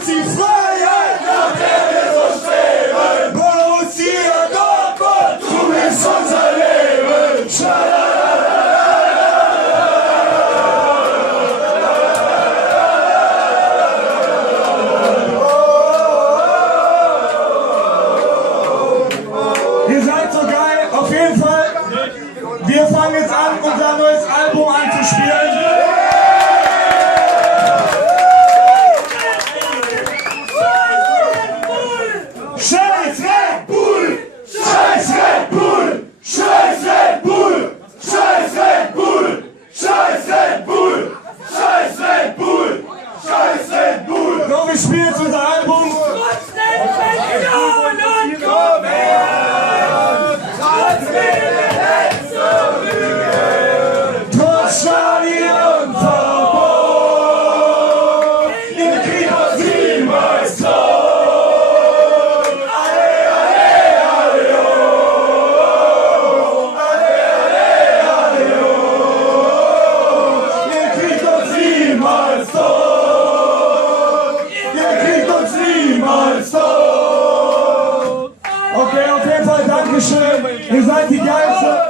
uns die Freiheit, nach der wir so streben. Produziert Dortmund, du bist unser Leben. Ihr seid so geil, auf jeden Fall. Wir fangen jetzt an, unser neues Album anzuspielen. Scheiß Red Bull! Scheiß Red Bull! Scheiß Red Bull! Scheiß Red Bull! Scheiß Red Bull! Scheiß Red Bull! Scheiß Red Bull! So, wir spielen jetzt unser Album. Okay, auf jeden Fall Dankeschön. Ihr seid die Geilste.